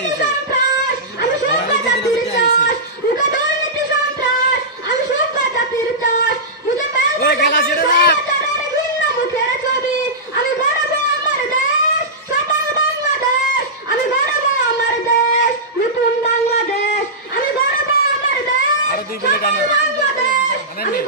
গেছে আমি সভ্য জাতির চাষ মুখে দুর্নীতি সন্ত্রাস আমি সভ্য জাতির চাষ মুখে ওই গেলা ছেড়ে না ভিন্ন মুখের ছবি আমি গড়াবো আমার দেশ সফল বাংলাদেশ আমি গড়াবো আমার দেশ নতুন বাংলাদেশ আমি গড়াবো আমার দেশ আরো দুই বলে গান বাংলাদেশ আমি